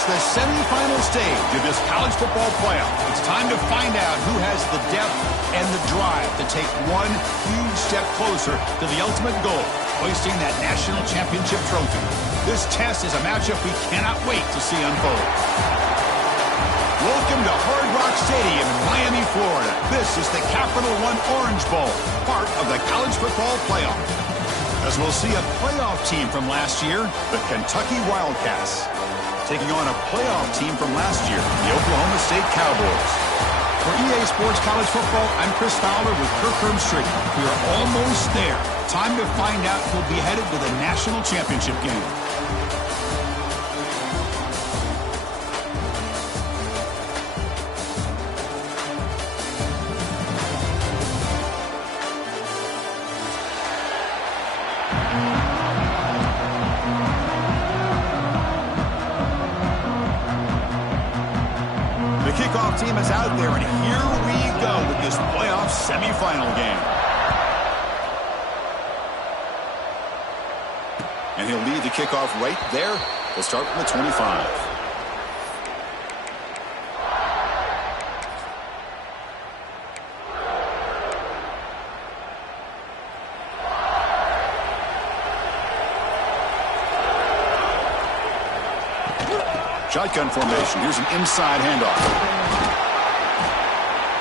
It's the semifinal stage of this college football playoff. It's time to find out who has the depth and the drive to take one huge step closer to the ultimate goal, hoisting that national championship trophy. This test is a matchup we cannot wait to see unfold. Welcome to Hard Rock Stadium in Miami, Florida. This is the Capital One Orange Bowl, part of the college football playoff. As we'll see a playoff team from last year, the Kentucky Wildcats, taking on a playoff team from last year, the Oklahoma State Cowboys. For EA Sports College Football, I'm Chris Fowler with Kirk Herbstreit. We are almost there. Time to find out who'll be headed to the national championship game. The kickoff team is out there, and here we go with this playoff semifinal game. And he'll lead the kickoff right there. We'll start from the 25. Shotgun formation. Here's an inside handoff.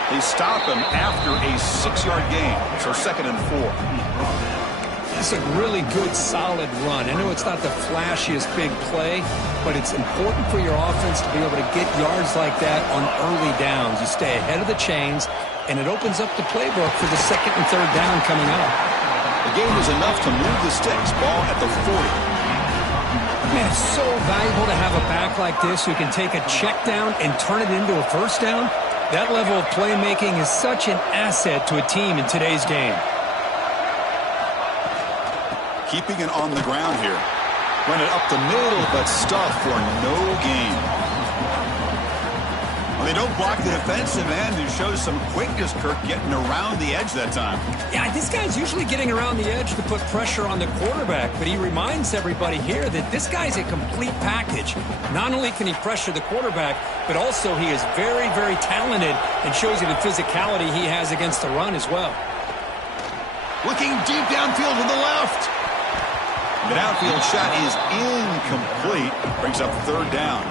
They stop him after a 6-yard gain, so 2nd and 4. It's a really good, solid run. I know it's not the flashiest big play, but it's important for your offense to be able to get yards like that on early downs. You stay ahead of the chains, and it opens up the playbook for the 2nd and 3rd down coming up. The game was enough to move the sticks. Ball at the 40. Man, it's so valuable to have a back like this who can take a check down and turn it into a first down. That level of playmaking is such an asset to a team in today's game. Keeping it on the ground here. Run it up the middle, but stuffed for no gain. Well, they don't block the defensive end, who shows some quickness, Kirk, getting around the edge that time. Yeah, this guy's usually getting around the edge to put pressure on the quarterback, but he reminds everybody here that this guy's a complete package. Not only can he pressure the quarterback, but also he is very, very talented and shows you the physicality he has against the run as well. Looking deep downfield to the left. The downfield shot is incomplete. Brings up 3rd down.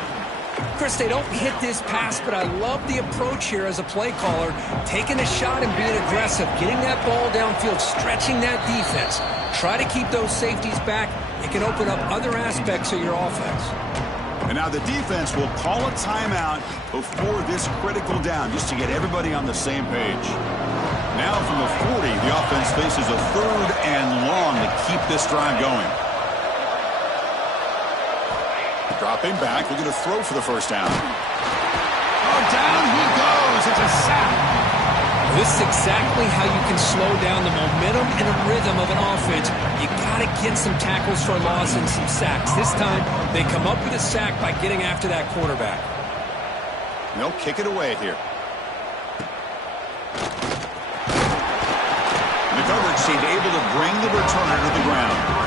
Chris, they don't hit this pass, but I love the approach here as a play caller. Taking a shot and being aggressive, getting that ball downfield, stretching that defense. Try to keep those safeties back. It can open up other aspects of your offense. And now the defense will call a timeout before this critical down, just to get everybody on the same page. Now from the 40, the offense faces a 3rd and long to keep this drive going. Dropping back, looking to throw for the first down. Oh, down he goes. It's a sack. This is exactly how you can slow down the momentum and the rhythm of an offense. You got to get some tackles for loss and some sacks. This time, they come up with a sack by getting after that quarterback. And they'll kick it away here. The coverage seemed able to bring the returner to the ground.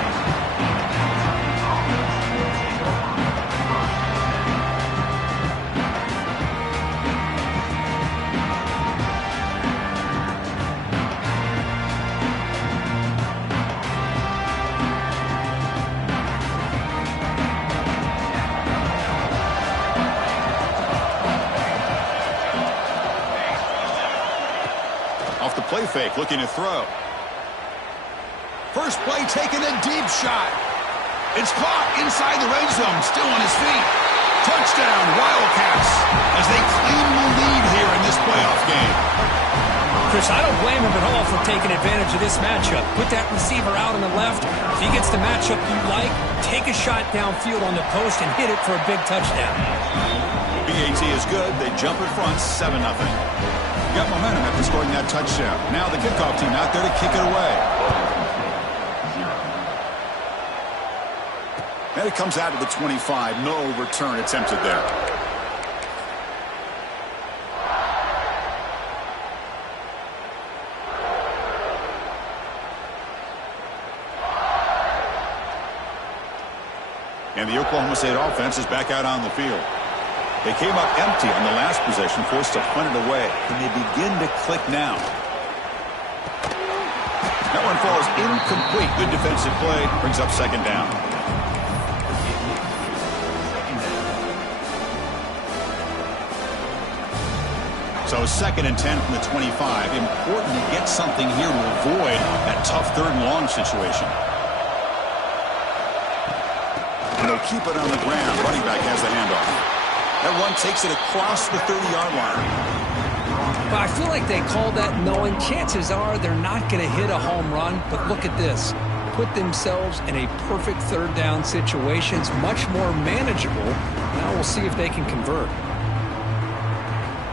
Off the play fake, looking to throw. First play taken, a deep shot. It's caught inside the red zone, still on his feet. Touchdown, Wildcats, as they claim the lead here in this playoff game. Chris, I don't blame him at all for taking advantage of this matchup. Put that receiver out on the left. If he gets the matchup you like, take a shot downfield on the post and hit it for a big touchdown. BAT is good. They jump in front, 7-0. Got momentum after scoring that touchdown. Now the kickoff team out there to kick it away. And it comes out of the 25. No return attempted there. And the Oklahoma State offense is back out on the field. They came up empty on the last possession, forced to punt it away. And they begin to click now. That one falls incomplete. Good defensive play. Brings up second down. So 2nd and 10 from the 25. Important to get something here to avoid that tough 3rd and long situation. And they'll keep it on the ground. Running back has the handoff. That one takes it across the 30-yard line. But I feel like they called that knowing chances are they're not going to hit a home run. But look at this. Put themselves in a perfect 3rd down situation. It's much more manageable. Now we'll see if they can convert.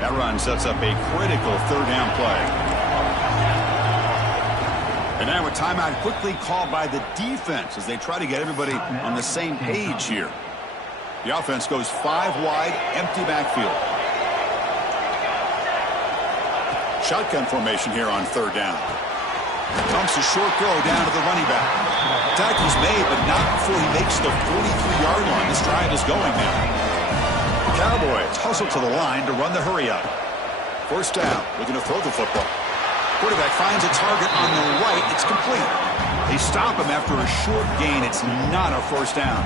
That run sets up a critical 3rd down play. And now a timeout quickly called by the defense as they try to get everybody on the same page here. The offense goes 5 wide, empty backfield. Shotgun formation here on 3rd down. Dumps a short throw down to the running back. Tackle's made, but not before he makes the 43-yard line. This drive is going now. Cowboys hustle to the line to run the hurry up. 1st down, looking to throw the football. Quarterback finds a target on the right. It's complete. They stop him after a short gain. It's not a 1st down.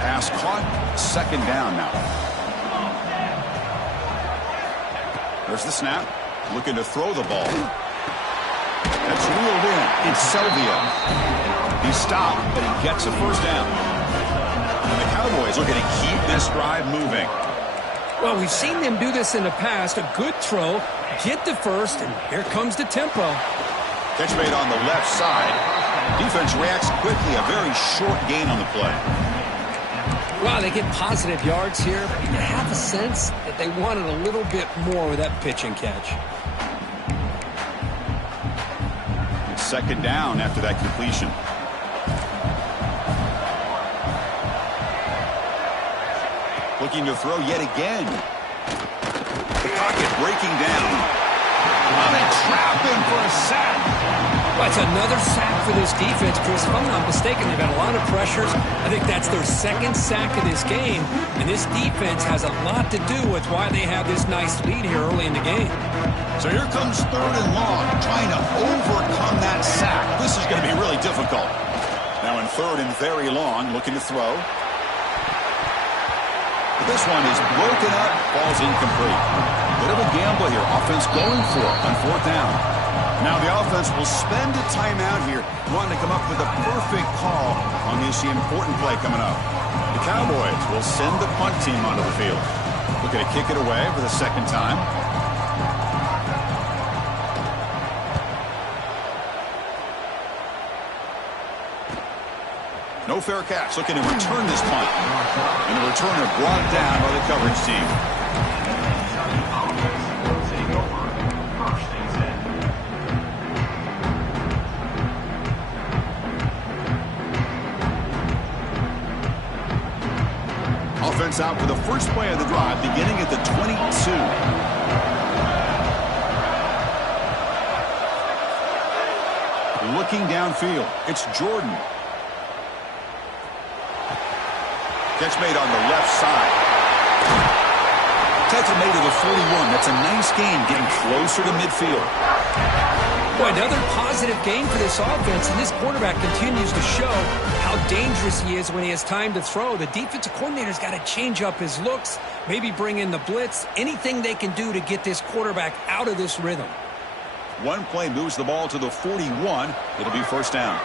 Pass caught. 2nd down now. There's the snap. Looking to throw the ball. That's reeled in. It's Selvia. He stopped, but he gets a 1st down. And the Cowboys are going to keep this drive moving. Well, we've seen them do this in the past. A good throw, get the 1st, and here comes the tempo. Catch made on the left side. Defense reacts quickly. A very short gain on the play. Well, they get positive yards here, but you have a sense that they wanted a little bit more with that pitch and catch. It's 2nd down after that completion. Looking to throw yet again. The pocket breaking down. On a trap in for a sack. Well, it's another sack for this defense, Chris. If I'm not mistaken, they've had a lot of pressures. I think that's their 2nd sack of this game. And this defense has a lot to do with why they have this nice lead here early in the game. So here comes 3rd and long, trying to overcome that sack. This is going to be really difficult. Now in 3rd and very long, looking to throw. This one is broken up, falls incomplete. Bit of a gamble here. Offense going for it on 4th down. Now the offense will spend a timeout here, wanting to come up with a perfect call on this important play coming up. The Cowboys will send the punt team onto the field. Looking to kick it away for the 2nd time. No fair catch. Looking to return this punt. And the returner brought down by the coverage team. Offense out for the first play of the drive, beginning at the 22. Looking downfield, it's Jordan. Catch made on the left side. Tackle made to the 41. That's a nice gain, getting closer to midfield. Boy, another positive game for this offense, and this quarterback continues to show how dangerous he is when he has time to throw. The defensive coordinator's got to change up his looks, maybe bring in the blitz, anything they can do to get this quarterback out of this rhythm. One play moves the ball to the 41. It'll be 1st down.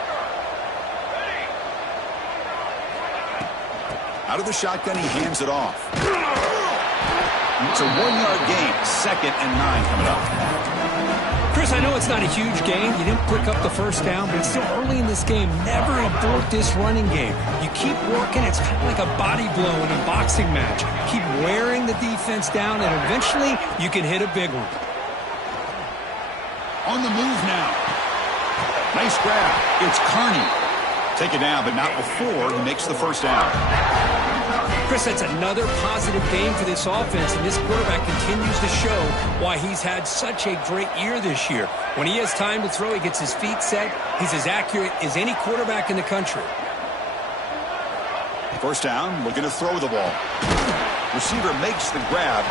Out of the shotgun, he hands it off. It's a 1-yard gain. 2nd and 9 coming up. Chris, I know it's not a huge gain. You didn't pick up the 1st down, but it's still early in this game. Never abort this running game. You keep working. It's kind of like a body blow in a boxing match. Keep wearing the defense down, and eventually you can hit a big one. On the move now. Nice grab. It's Carney. Take it down, but not before he makes the 1st down. Chris, that's another positive game for this offense, and this quarterback continues to show why he's had such a great year this year. When he has time to throw, he gets his feet set. He's as accurate as any quarterback in the country. First down, looking to throw the ball. Receiver makes the grab.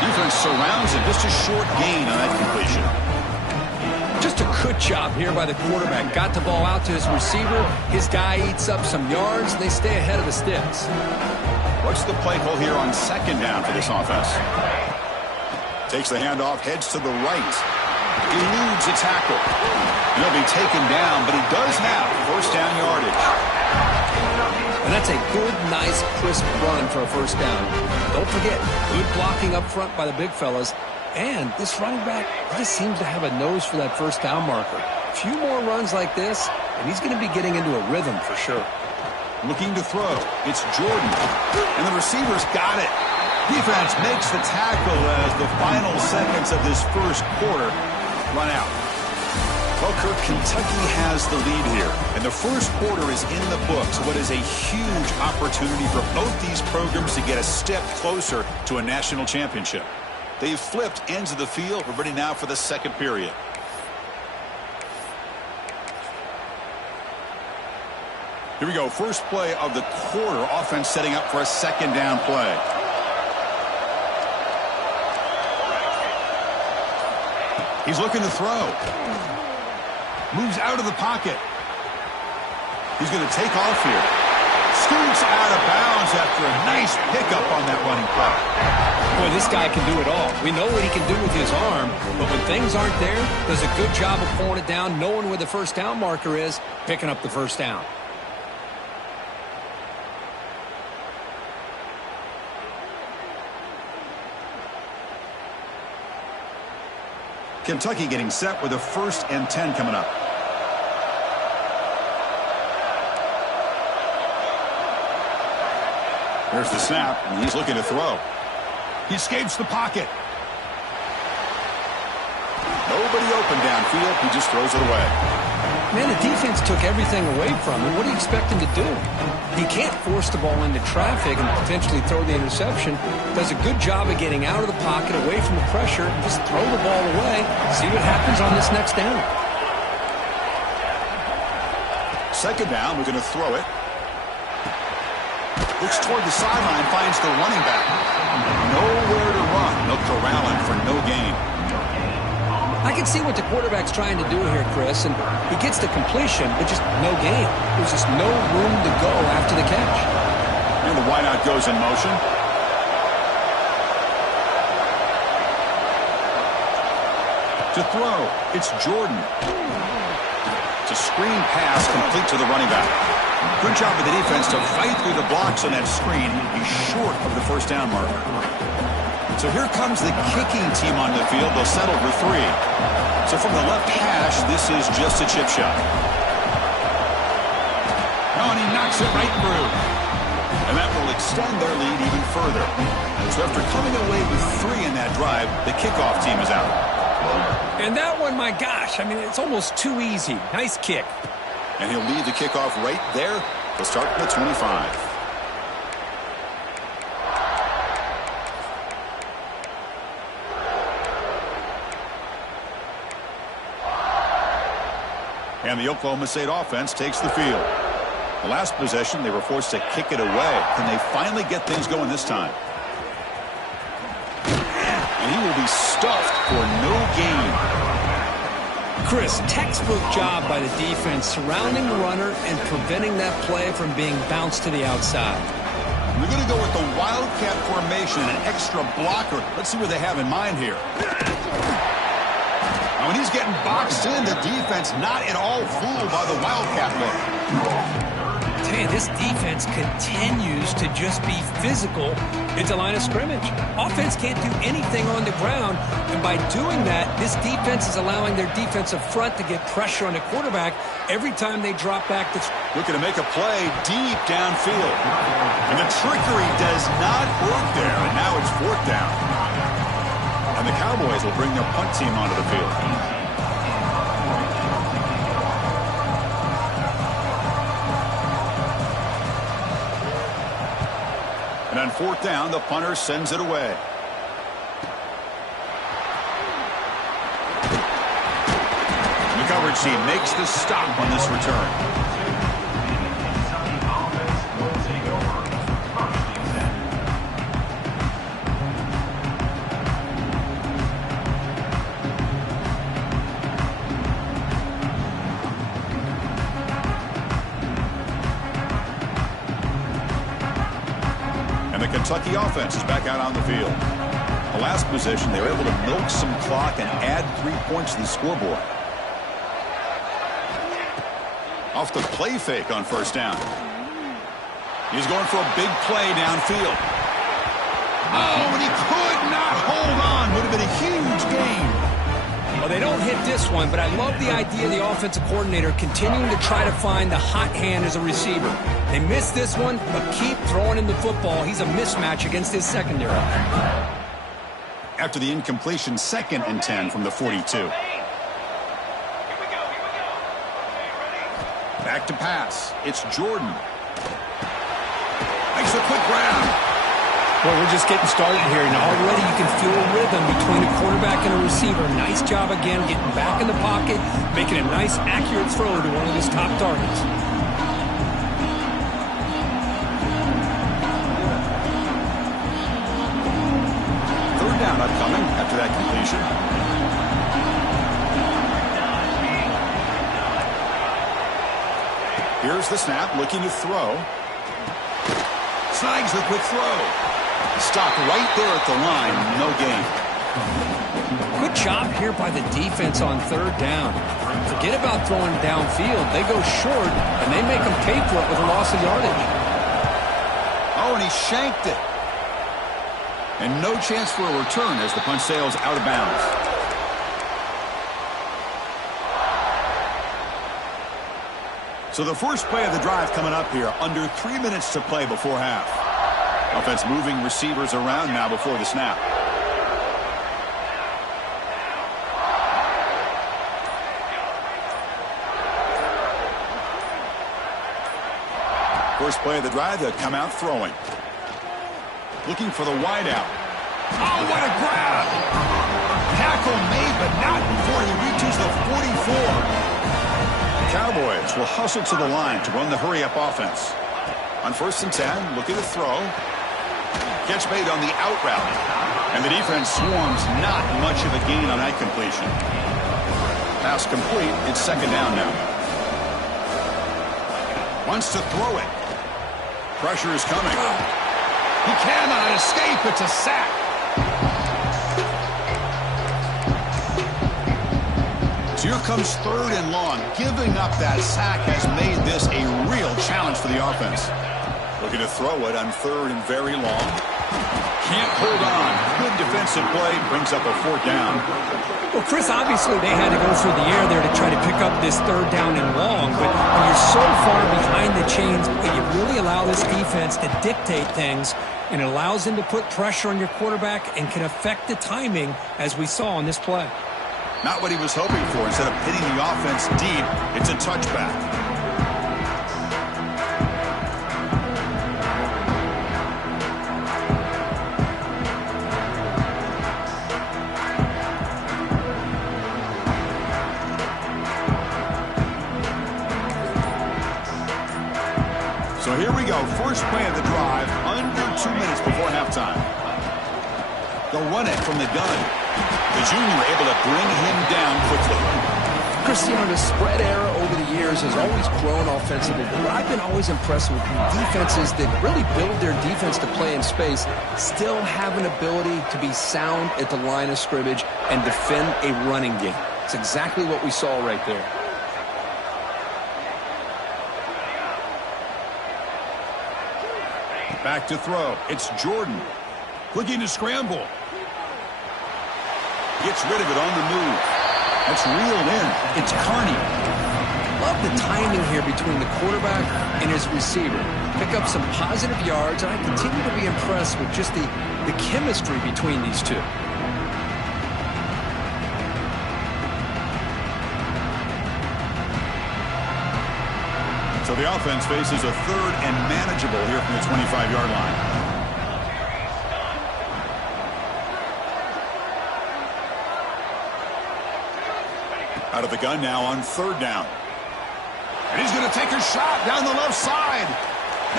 Defense surrounds him. Just a short gain on that completion. Just a good job here by the quarterback. Got the ball out to his receiver. His guy eats up some yards, and they stay ahead of the sticks. What's the play call here on second down for this offense? Takes the handoff, heads to the right. Eludes a tackle. He'll be taken down, but he does have first down yardage. And that's a good, nice, crisp run for a first down. Don't forget, good blocking up front by the big fellas. And this running back just seems to have a nose for that first down marker. A few more runs like this, and he's going to be getting into a rhythm for sure. Looking to throw. It's Jordan. And the receiver's got it. Defense makes the tackle as the final seconds of this first quarter run out. Well, Kirk, Kentucky has the lead here, and the first quarter is in the books. What is a huge opportunity for both these programs to get a step closer to a national championship. They've flipped ends of the field. We're ready now for the second period. Here we go. First play of the quarter. Offense setting up for a second down play. He's looking to throw. Moves out of the pocket. He's going to take off here. Scoots out of bounds after a nice pickup on that running play. Boy, this guy can do it all. We know what he can do with his arm, but when things aren't there, does a good job of pulling it down, knowing where the first down marker is, picking up the first down. Kentucky getting set with a 1st and 10 coming up. There's the snap, and he's looking to throw. He escapes the pocket. Nobody open downfield. He just throws it away. Man, the defense took everything away from him. What do you expect him to do? He can't force the ball into traffic and potentially throw the interception. Does a good job of getting out of the pocket, away from the pressure, just throw the ball away. See what happens on this next down. Second down, we're going to throw it. Looks toward the sideline, finds the running back. Nowhere to run. They'll corral him for no gain. I can see what the quarterback's trying to do here, Chris, and he gets the completion, but just no gain. There's just no room to go after the catch. And the wideout goes in motion. To throw, it's Jordan. It's a screen pass complete to the running back. Good job of the defense to fight through the blocks on that screen. He's short of the first down marker. So here comes the kicking team on the field. They'll settle for 3. So from the left hash, this is just a chip shot. Oh, and he knocks it right through. And that will extend their lead even further. So after coming away with 3 in that drive, the kickoff team is out. And that one, my gosh, I mean, it's almost too easy. Nice kick. And he'll lead the kickoff right there. They'll start from the 25. And the Oklahoma State offense takes the field. The last possession, they were forced to kick it away. Can they finally get things going this time? And he will be stuffed for no gain. Chris, textbook job by the defense surrounding the runner and preventing that play from being bounced to the outside. We're going to go with the Wildcat formation and an extra blocker. Let's see what they have in mind here. Now, when he's getting boxed in, the defense not at all fooled by the Wildcat look. I tell you, this defense continues to just be physical at the line of scrimmage. Offense can't do anything on the ground, and by doing that, this defense is allowing their defensive front to get pressure on the quarterback every time they drop back. Looking to make a play deep downfield. And the trickery does not work there, and now it's 4th down. And the Cowboys will bring their punt team onto the field. And on 4th down, the punter sends it away. And the coverage team makes the stop on this return. Kentucky offense is back out on the field. The last possession, they were able to milk some clock and add 3 points to the scoreboard. Off the play fake on first down. He's going for a big play downfield. Oh, and he could not hold on. Would have been a huge gain. Well, they don't hit this one, but I love the idea of the offensive coordinator continuing to try to find the hot hand as a receiver. They missed this one, but keep throwing him the football. He's a mismatch against his secondary. After the incompletion, 2nd and 10 from the 42. Back to pass. It's Jordan. Makes a quick grab. Well, we're just getting started here, and already you can feel a rhythm between a quarterback and a receiver. Nice job again getting back in the pocket, making a nice, accurate throw to one of his top targets. Third down upcoming after that completion. Here's the snap, looking to throw. Snags the quick throw. Stopped right there at the line, no gain. Good job here by the defense on third down. Forget about throwing downfield. They go short, and they make them pay for it with a loss of yardage. Oh, and he shanked it. And no chance for a return as the punt sails out of bounds. So the first play of the drive coming up here, under 3 minutes to play before half. Offense moving receivers around now before the snap. First play of the drive, they'll come out throwing. Looking for the wideout. Oh, what a grab! Tackle made, but not before he reaches the 44. Cowboys will hustle to the line to run the hurry-up offense. On 1st and 10, looking to throw. Catch made on the out route. And the defense swarms, not much of a gain on that completion. Pass complete. It's 2nd down now. Wants to throw it. Pressure is coming. He cannot escape. It's a sack. So here comes 3rd and long. Giving up that sack has made this a real challenge for the offense. Looking to throw it on 3rd and very long. Can't hold on. Good defensive play. Brings up a 4th down. Well, Chris, obviously they had to go through the air there to try to pick up this 3rd down and long, but when you're so far behind the chains, you really allow this defense to dictate things, and it allows them to put pressure on your quarterback and can affect the timing, as we saw on this play. Not what he was hoping for. Instead of hitting the offense deep, it's a touchback. So here we go. First play of the drive, under 2 minutes before halftime. They'll run it from the gun. The junior able to bring him down quickly. Chris, the spread era over the years has always grown offensively. But I've been always impressed with defenses that really build their defense to play in space, still have an ability to be sound at the line of scrimmage and defend a running game. It's exactly what we saw right there. Back to throw. It's Jordan. Looking to scramble. Gets rid of it on the move. That's reeled in. It's Carney. Love the timing here between the quarterback and his receiver. Pick up some positive yards, and I continue to be impressed with just the chemistry between these two. So the offense faces a 3rd and manageable here from the 25-yard line. Out of the gun now on 3rd down. And he's going to take a shot down the left side.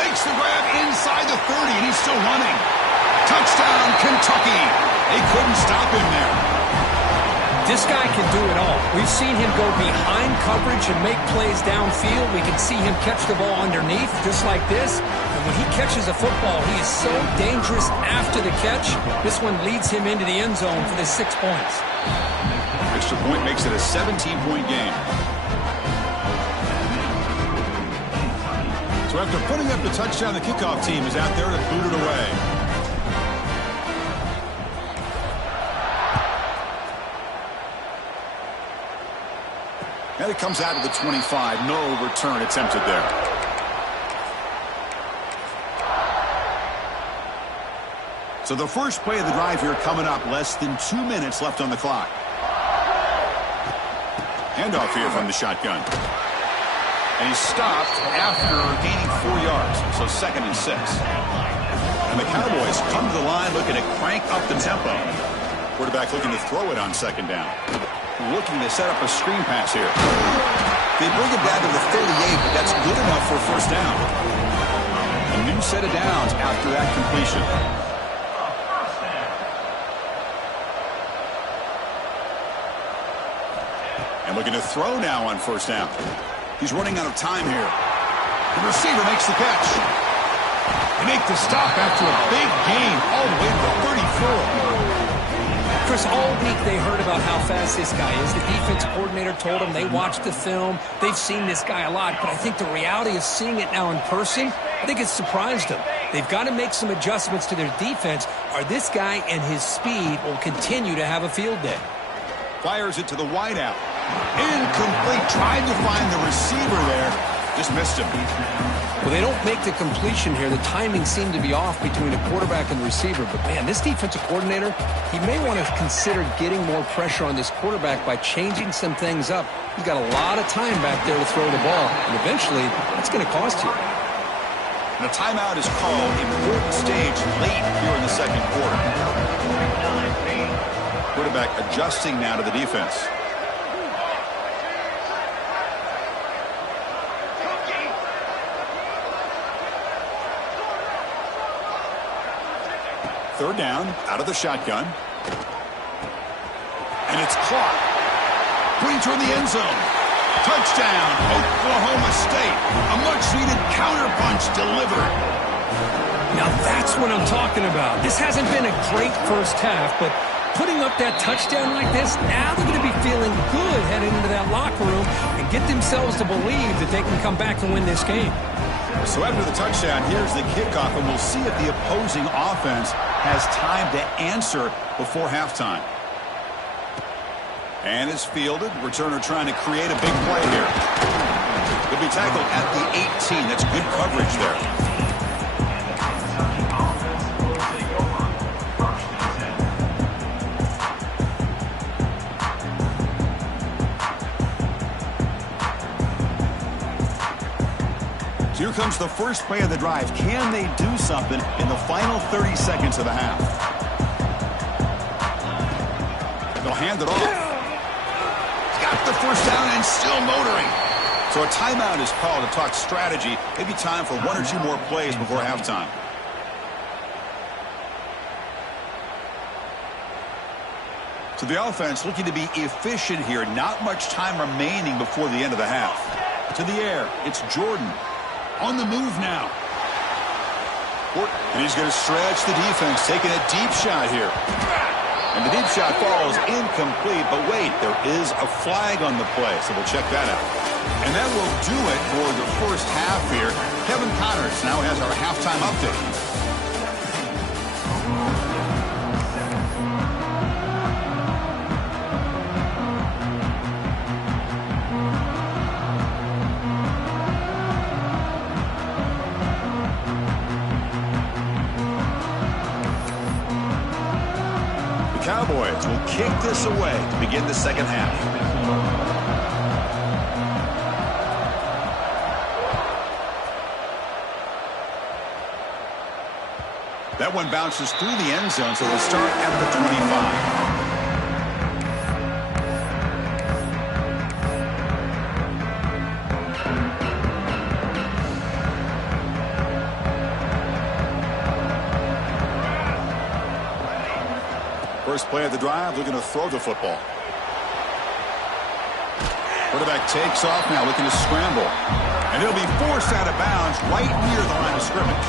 Makes the grab inside the 30, and he's still running. Touchdown, Kentucky. They couldn't stop him there. This guy can do it all. We've seen him go behind coverage and make plays downfield. We can see him catch the ball underneath, just like this. And when he catches a football, he is so dangerous after the catch. This one leads him into the end zone for the 6 points. Extra point makes it a 17-point game. So after putting up the touchdown, the kickoff team is out there to boot it away. And it comes out of the 25. No return attempted there. So the first play of the drive here coming up. Less than 2 minutes left on the clock. Handoff here from the shotgun. And he's stopped after gaining 4 yards. So 2nd and 6. And the Cowboys come to the line looking to crank up the tempo. Quarterback looking to throw it on 2nd down. Looking to set up a screen pass here. They bring it down to the 38, but that's good enough for 1st down. A new set of downs after that completion. And looking to throw now on 1st down. He's running out of time here. The receiver makes the catch. They make the stop after a big gain all the way to the 34. Chris, all week they heard about how fast this guy is. The defense coordinator told them they watched the film. They've seen this guy a lot, but I think the reality of seeing it now in person, I think it's surprised them. They've got to make some adjustments to their defense, or this guy and his speed will continue to have a field day. Fires it to the wideout. Incomplete. Tried to find the receiver there. Just missed him. Well, they don't make the completion here. The timing seemed to be off between the quarterback and the receiver. But, man, this defensive coordinator, he may want to consider getting more pressure on this quarterback by changing some things up. He's got a lot of time back there to throw the ball. And eventually, that's going to cost you. And a timeout is called. Important stage late here in the 2nd quarter. Quarterback adjusting now to the defense. Third down, out of the shotgun. And it's caught. Pointing toward the end zone. Touchdown, Oklahoma State. A much-needed counterpunch delivered. Now that's what I'm talking about. This hasn't been a great first half, but putting up that touchdown like this, now they're going to be feeling good heading into that locker room and get themselves to believe that they can come back and win this game. So after the touchdown, here's the kickoff, and we'll see if the opposing offense has time to answer before halftime. And it's fielded. Returner trying to create a big play here. Could be tackled at the 18. That's good coverage there. Here comes the first play of the drive. Can they do something in the final 30 seconds of the half? They'll hand it off. Got the 1st down and still motoring. So a timeout is called to talk strategy. Maybe time for 1 or 2 more plays before halftime. So the offense looking to be efficient here. Not much time remaining before the end of the half. To the air, it's Jordan. On the move now. And he's going to stretch the defense, taking a deep shot here. And the deep shot falls incomplete, but wait, there is a flag on the play, so we'll check that out. And that will do it for the first half here. Kevin Connors now has our halftime update. Cowboys will kick this away to begin the 2nd half. That one bounces through the end zone, so they'll start at the 25. First play of the drive, looking to throw the football. Quarterback takes off now, looking to scramble. And he'll be forced out of bounds right near the line of scrimmage.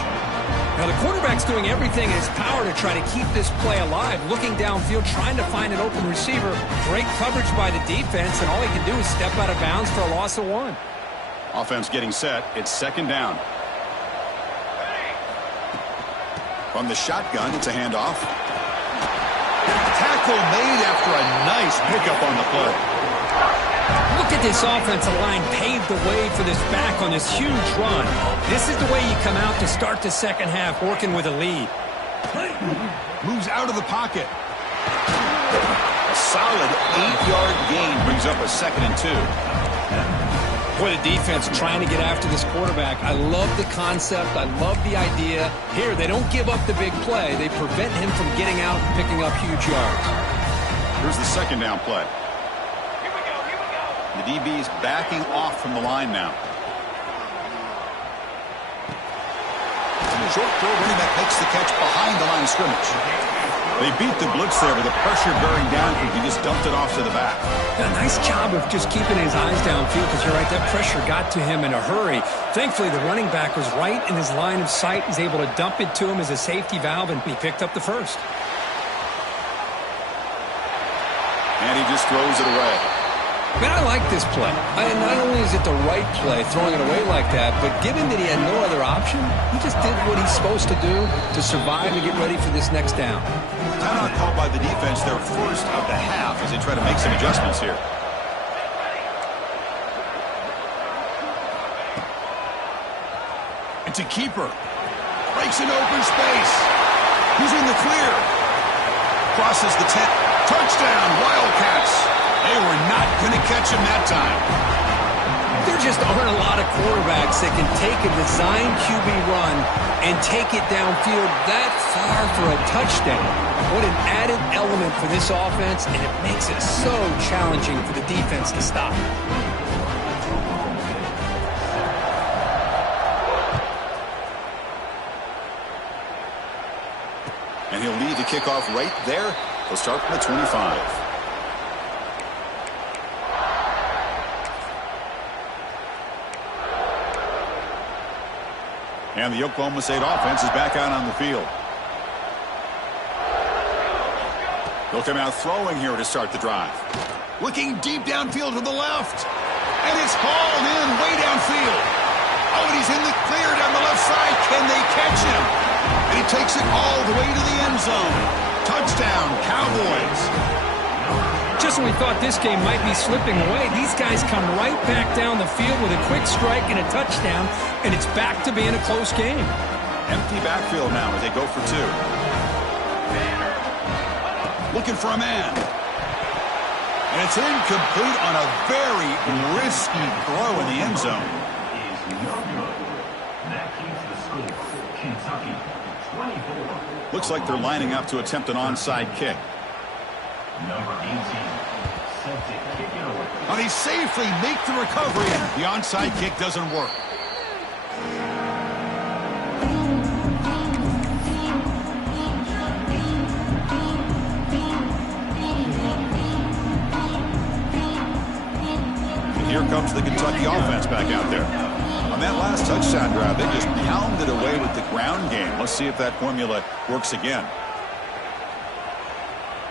Now, the quarterback's doing everything in his power to try to keep this play alive. Looking downfield, trying to find an open receiver. Great coverage by the defense, and all he can do is step out of bounds for a loss of 1. Offense getting set. It's second down. From the shotgun, it's a handoff. Tackle made after a nice pickup on the play. Look at this offensive line paved the way for this back on this huge run. This is the way you come out to start the second half, working with a lead. Moves out of the pocket. A solid 8-yard gain brings up a 2nd and 2. Boy, the defense trying to get after this quarterback. I love the concept. I love the idea. Here, they don't give up the big play. They prevent him from getting out and picking up huge yards. Here's the second down play. The DB is backing off from the line now. Short throw, running back makes the catch behind the line of scrimmage. They beat the blitz there with the pressure bearing down. He just dumped it off to the back. Yeah, nice job of just keeping his eyes downfield, because you're right, that pressure got to him in a hurry. Thankfully, the running back was right in his line of sight. He's able to dump it to him as a safety valve, and he picked up the first. And he just throws it away. Man, I like this play. Not only is it the right play, throwing it away like that, but given that he had no other option, he just did what he's supposed to do to survive and get ready for this next down. Timeout called by the defense, their first of the half, as they try to make some adjustments here. It's a keeper. Breaks an open space. He's in the clear. Crosses the 10. Touchdown, Wildcats. They were not going to catch him that time. There just aren't a lot of quarterbacks that can take a design QB run and take it downfield that far for a touchdown. What an added element for this offense, and it makes it so challenging for the defense to stop. And he'll lead the kickoff right there. He'll start from the 25. And the Oklahoma State offense is back out on the field. They'll come out throwing here to start the drive. Looking deep downfield to the left. And it's hauled in way downfield. Oh, and he's in the clear down the left side. Can they catch him? And he takes it all the way to the end zone. Touchdown, Cowboys. Just when we thought this game might be slipping away, these guys come right back down the field with a quick strike and a touchdown, and it's back to being a close game. Empty backfield now as they go for 2. Looking for a man. And it's incomplete on a very risky throw in the end zone. Looks like they're lining up to attempt an onside kick. Now they safely make the recovery. The onside kick doesn't work. And here comes the Kentucky offense back out there. On that last touchdown drive, they just pounded away with the ground game. Let's see if that formula works again.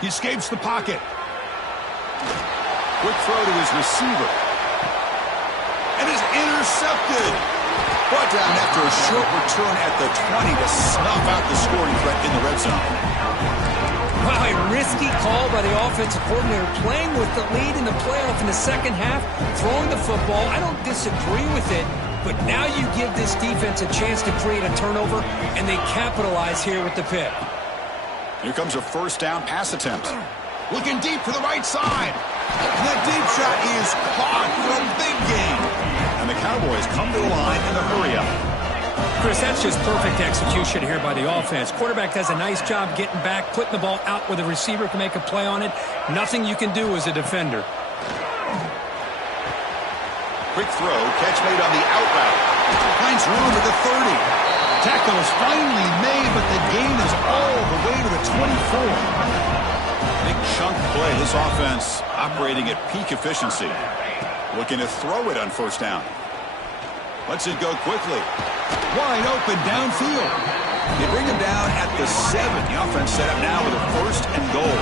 He escapes the pocket. Quick throw to his receiver. And is intercepted. Brought down after a short return at the 20 to snuff out the scoring threat in the red zone. Wow, a risky call by the offensive coordinator, playing with the lead in the playoff in the second half, throwing the football. I don't disagree with it, but now you give this defense a chance to create a turnover, and they capitalize here with the pick. Here comes a first down pass attempt. Looking deep for the right side. And that deep shot is caught for a big gain. And the Cowboys come to the line in the hurry up. Chris, that's just perfect execution here by the offense. Quarterback does a nice job getting back, putting the ball out where the receiver can make a play on it. Nothing you can do as a defender. Quick throw, catch made on the out route. Finds room at the 30. Tackle is finally made, but the gain is all the way to the 24. Big chunk play. This offense operating at peak efficiency. Looking to throw it on first down. Lets it go quickly. Wide open downfield. They bring him down at the 7. The offense set up now with a first and goal.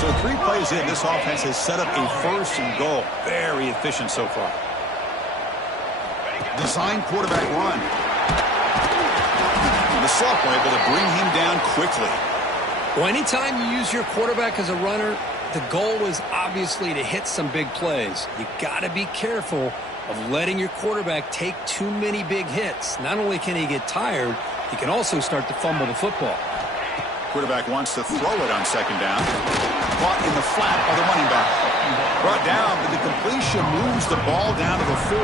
So 3 plays in, this offense has set up a first and goal. Very efficient so far. Design quarterback run. And the sophomore able to bring him down quickly. Well, anytime you use your quarterback as a runner, the goal is obviously to hit some big plays. You got to be careful of letting your quarterback take too many big hits. Not only can he get tired, he can also start to fumble the football. Quarterback wants to throw it on second down. Caught in the flat by the running back. Brought down, but the completion moves the ball down to the 4.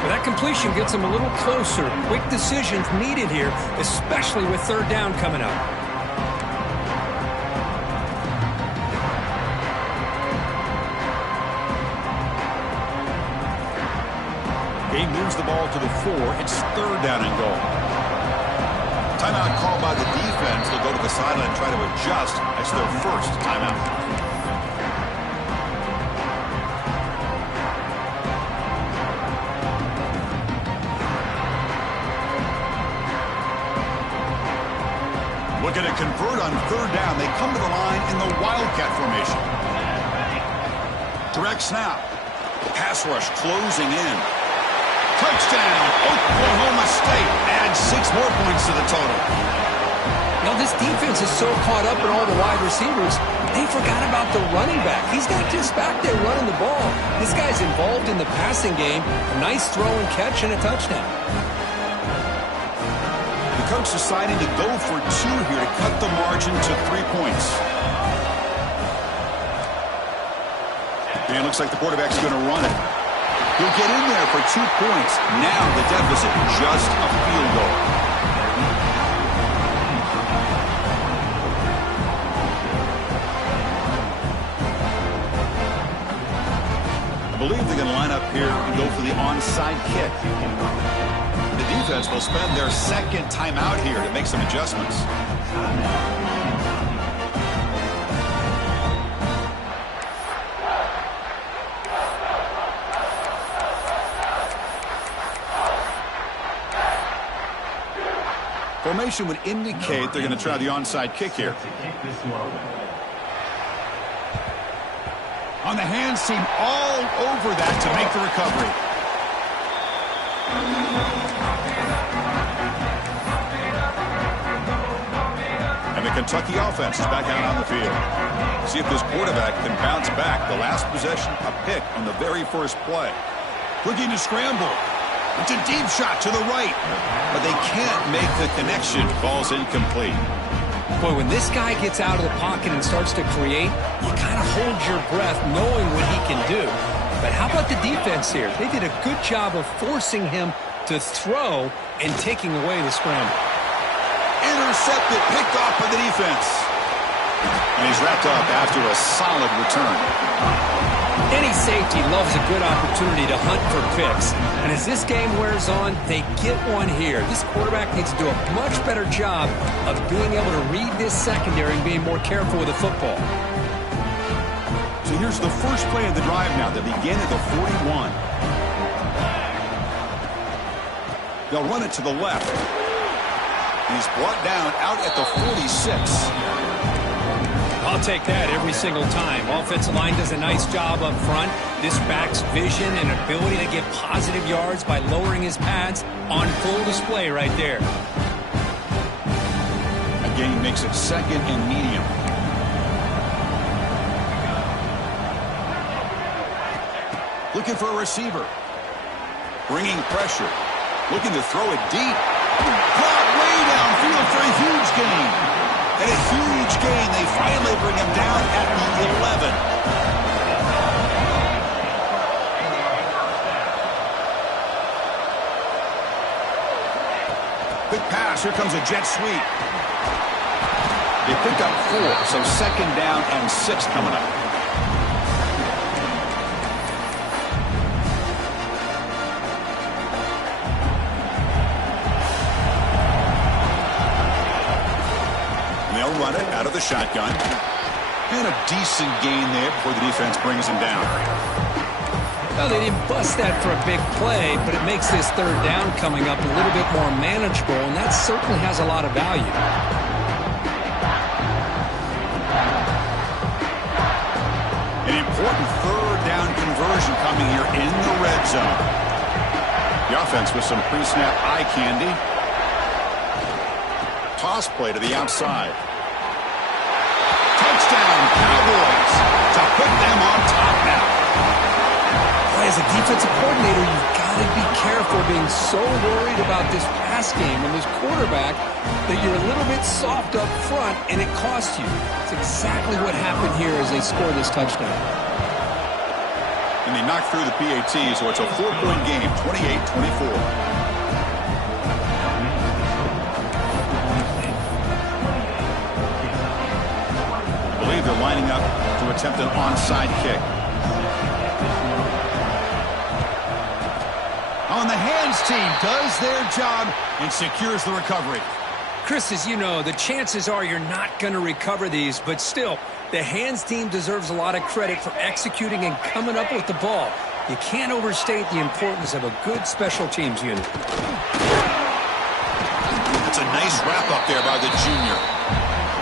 But that completion gets him a little closer. Quick decisions needed here, especially with third down coming up. He moves the ball to the 4. It's third down and goal. Timeout called by the defense. They'll go to the sideline and try to adjust. That's their first timeout. Looking to convert on third down. They come to the line in the Wildcat formation. Direct snap. Pass rush closing in. Touchdown, Oklahoma State. Adds 6 more points to the total. Now, this defense is so caught up in all the wide receivers, they forgot about the running back. He's not just back there running the ball. This guy's involved in the passing game. A nice throw and catch and a touchdown. The coach deciding to go for 2 here to cut the margin to 3 points. And it looks like the quarterback's going to run it. He'll get in there for 2 points. Now the deficit, just a field goal. I believe they're going to line up here and go for the onside kick. The defense will spend their second timeout here to make some adjustments. Formation would indicate they're going to try the onside kick here. On the hands seam all over that to make the recovery. And the Kentucky offense is back out on the field. See if this quarterback can bounce back. The last possession, a pick on the very first play. Looking to scramble. It's a deep shot to the right, but they can't make the connection. Ball's incomplete. Boy, when this guy gets out of the pocket and starts to create, you kind of hold your breath knowing what he can do. But how about the defense here? They did a good job of forcing him to throw and taking away the scramble. Intercepted, picked off by the defense. And he's wrapped up after a solid return. Any safety loves a good opportunity to hunt for picks. And as this game wears on, they get one here. This quarterback needs to do a much better job of being able to read this secondary and being more careful with the football. So here's the first play of the drive now. They begin at the 41. They'll run it to the left. He's brought down out at the 46. I'll take that every single time. Offensive line does a nice job up front. This back's vision and ability to get positive yards by lowering his pads on full display right there. Again, makes it second and medium. Looking for a receiver. Bringing pressure. Looking to throw it deep. Caught way downfield for a huge gain. And a huge gain. They finally bring him down at the 11. Quick pass. Here comes a jet sweep. They pick up 4, so second down and 6 coming up. Run it out of the shotgun. And a decent gain there before the defense brings him down. Well, they didn't bust that for a big play, but it makes this third down coming up a little bit more manageable, and that certainly has a lot of value. An important third down conversion coming here in the red zone. The offense with some pre-snap eye candy. Toss play to the outside. Touchdown, Cowboys, to put them on top now. Boy, as a defensive coordinator, you've got to be careful being so worried about this pass game and this quarterback that you're a little bit soft up front, and it costs you. It's exactly what happened here as they score this touchdown. And they knocked through the PAT, so it's a 4-point game, 28-24. They're lining up to attempt an onside kick. On the hands team does their job and secures the recovery. Chris, as you know, the chances are you're not going to recover these, but still, the hands team deserves a lot of credit for executing and coming up with the ball. You can't overstate the importance of a good special teams unit. That's a nice wrap-up there by the junior.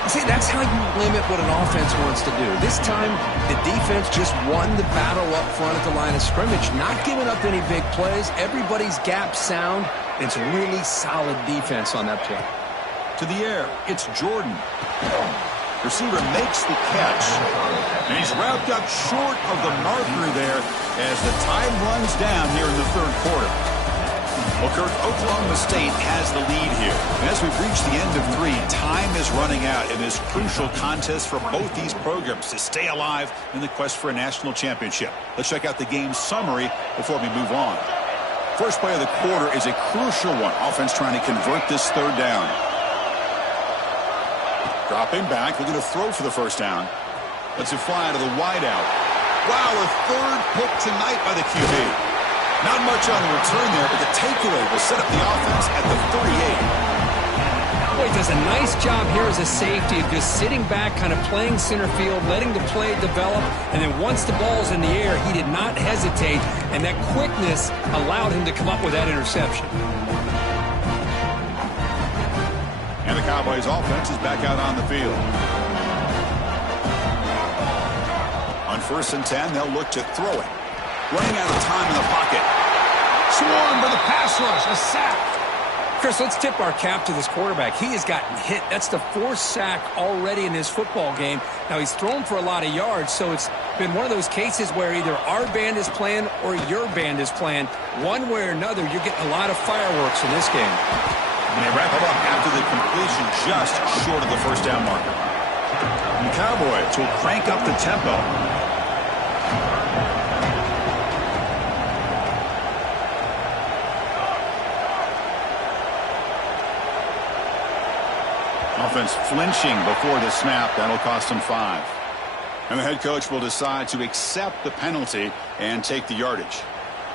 See, that's how you limit what an offense wants to do. This time, the defense just won the battle up front at the line of scrimmage, not giving up any big plays. Everybody's gap sound. It's really solid defense on that play. To the air, it's Jordan. Receiver makes the catch, and he's wrapped up short of the marker there as the time runs down here in the third quarter. Well, Kirk, Oklahoma State has the lead here. And as we've reached the end of 3, time is running out in this crucial contest for both these programs to stay alive in the quest for a national championship. Let's check out the game summary before we move on. First play of the quarter is a crucial one. Offense trying to convert this third down. Dropping back, looking to throw for the first down. Lets it fly to the wideout. Wow, a third pick tonight by the QB. Not much on the return there, but the takeaway will set up the offense at the 38. Boy, he does a nice job here as a safety of just sitting back, kind of playing center field, letting the play develop, and then once the ball's in the air, he did not hesitate, and that quickness allowed him to come up with that interception. And the Cowboys offense is back out on the field. On 1st and 10, they'll look to throw it. Running out of time in the pocket. Swarmed by the pass rush. A sack. Chris, let's tip our cap to this quarterback. He has gotten hit. That's the 4th sack already in this football game. Now, he's thrown for a lot of yards, so it's been one of those cases where either our band is playing or your band is playing. One way or another, you're getting a lot of fireworks in this game. And they wrap it up after the completion just short of the first down marker. And the Cowboys will crank up the tempo. Offense flinching before the snap. That'll cost him 5. And the head coach will decide to accept the penalty and take the yardage.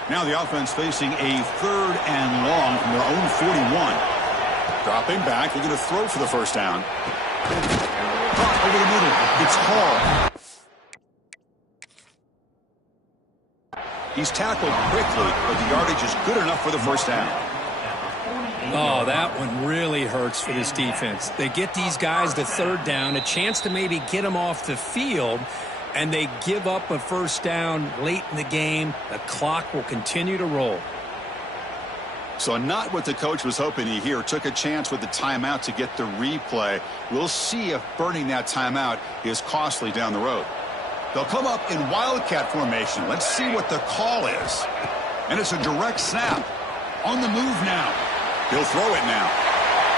Now the offense facing a 3rd and long from their own 41. Dropping back, looking to throw for the first down. Caught over the middle. It's Hall. He's tackled quickly, but the yardage is good enough for the first down. Oh, that one really hurts for this defense. They get these guys the 3rd down, a chance to maybe get them off the field, and they give up a first down late in the game. The clock will continue to roll. So not what the coach was hoping to hear. Took a chance with the timeout to get the replay. We'll see if burning that timeout is costly down the road. They'll come up in Wildcat formation. Let's see what the call is. And it's a direct snap. On the move now. He'll throw it now.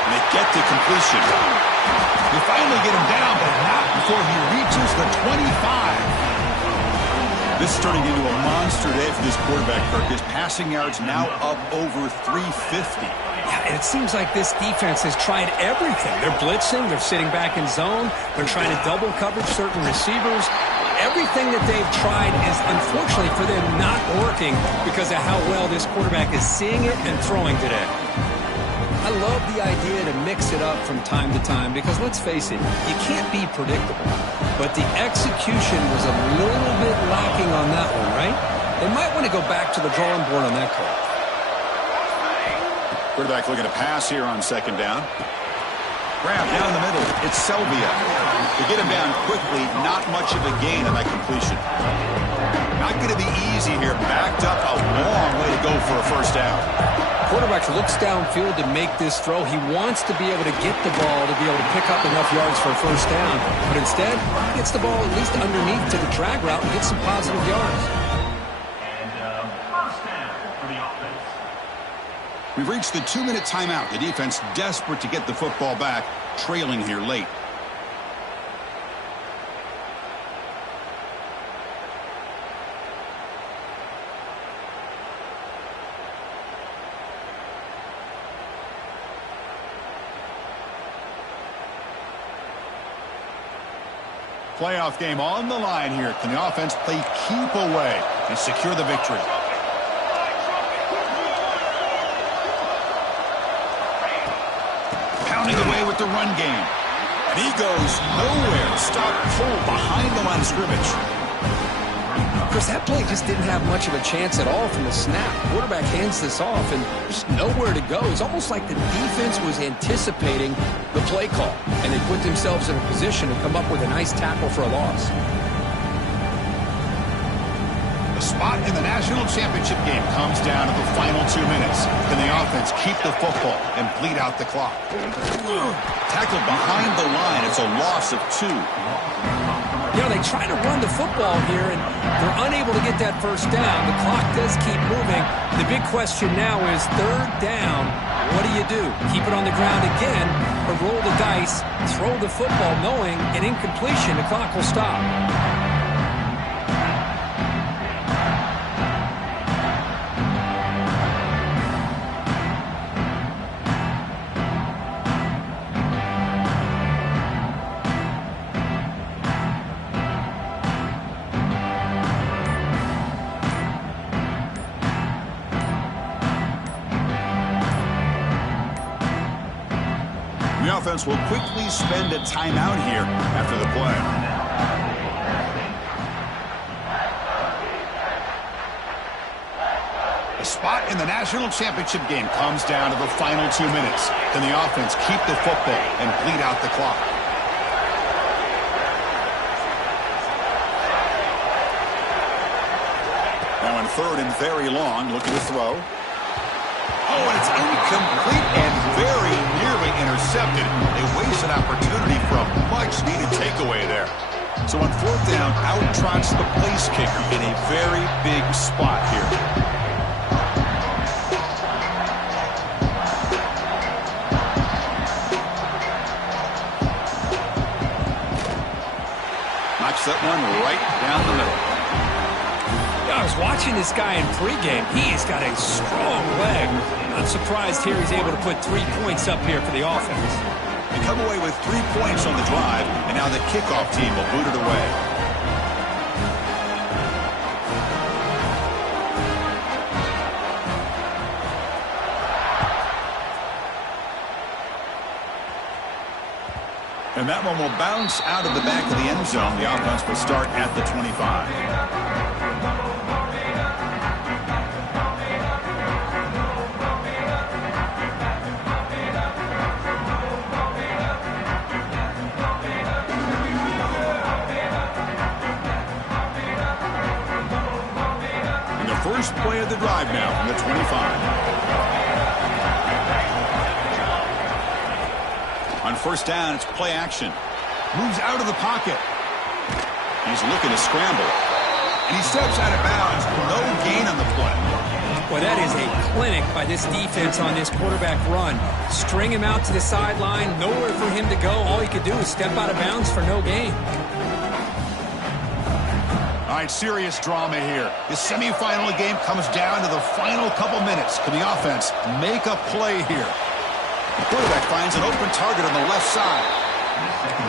And they get the completion. They finally get him down, but not before he reaches the 25. This is turning into a monster day for this quarterback, Kirk. His passing yards now up over 350. Yeah, and it seems like this defense has tried everything. They're blitzing. They're sitting back in zone. They're trying to double coverage certain receivers. Everything that they've tried is, unfortunately for them, not working because of how well this quarterback is seeing it and throwing today. I love the idea to mix it up from time to time because, let's face it, you can't be predictable. but the execution was a little bit lacking on that one, right? They might want to go back to the drawing board on that call. Quarterback looking to pass here on second down. Grab down the middle. It's Selvia. They get him down quickly. Not much of a gain on that completion. Not going to be easy here. Backed up a long way to go for a first down. Quarterback looks downfield to make this throw. He wants to be able to get the ball to be able to pick up enough yards for a first down. But instead, he gets the ball at least underneath to the drag route and gets some positive yards. We've reached the 2-minute timeout. The defense desperate to get the football back, trailing here late. Playoff game on the line here. Can the offense play keep away and secure the victory? Pounding away with the run game. And he goes nowhere. Stop pull behind the line of scrimmage. Chris, that play just didn't have much of a chance at all from the snap. Quarterback hands this off, and there's nowhere to go. It's almost like the defense was anticipating the play call, and they put themselves in a position to come up with a nice tackle for a loss. The spot in the national championship game comes down to the final 2 minutes. Can the offense keep the football and bleed out the clock? Tackled behind the line. It's a loss of 2. You know, they try to run the football here, and they're unable to get that first down. The clock does keep moving. The big question now is third down. What do? Keep it on the ground again, or roll the dice, throw the football, knowing an incompletion, the clock will stop. The offense will quickly spend a timeout here after the play. The spot in the national championship game comes down to the final 2 minutes. Can the offense keep the football and bleed out the clock? Now in third and very long, looking to throw. Oh, and it's incomplete and very nearly intercepted. They waste an opportunity for a much-needed takeaway there. So on fourth down, out trots the place kicker in a very big spot here. Knocks that one right down the middle. I was watching this guy in pregame. He has got a strong leg. Not surprised here he's able to put 3 points up here for the offense. They come away with 3 points on the drive, and now the kickoff team will boot it away. And that one will bounce out of the back of the end zone. The offense will start at the 25. First play of the drive now from the 25. On first down, it's play action. Moves out of the pocket. He's looking to scramble. And he steps out of bounds. No gain on the play. Well, that is a clinic by this defense on this quarterback run. String him out to the sideline. Nowhere for him to go. All he could do is step out of bounds for no gain. All right, serious drama here. The semifinal game comes down to the final couple minutes. Can the offense make a play here? The quarterback finds an open target on the left side.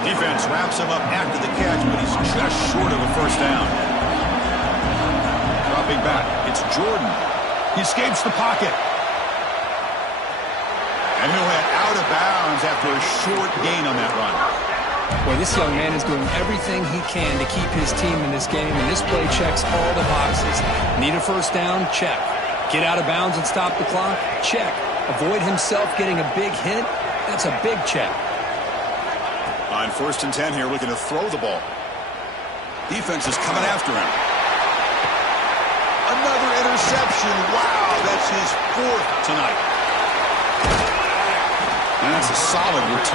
Defense wraps him up after the catch, but he's just short of a first down. Dropping back, it's Jordan. He escapes the pocket. And he'll head out of bounds after a short gain on that run. Boy, this young man is doing everything he can to keep his team in this game, and this play checks all the boxes. Need a first down? Check. Get out of bounds and stop the clock? Check. Avoid himself getting a big hit? That's a big check. On 1st and 10 here, looking to throw the ball. Defense is coming after him. Another interception. Wow, that's his 4th tonight. And that's a solid return.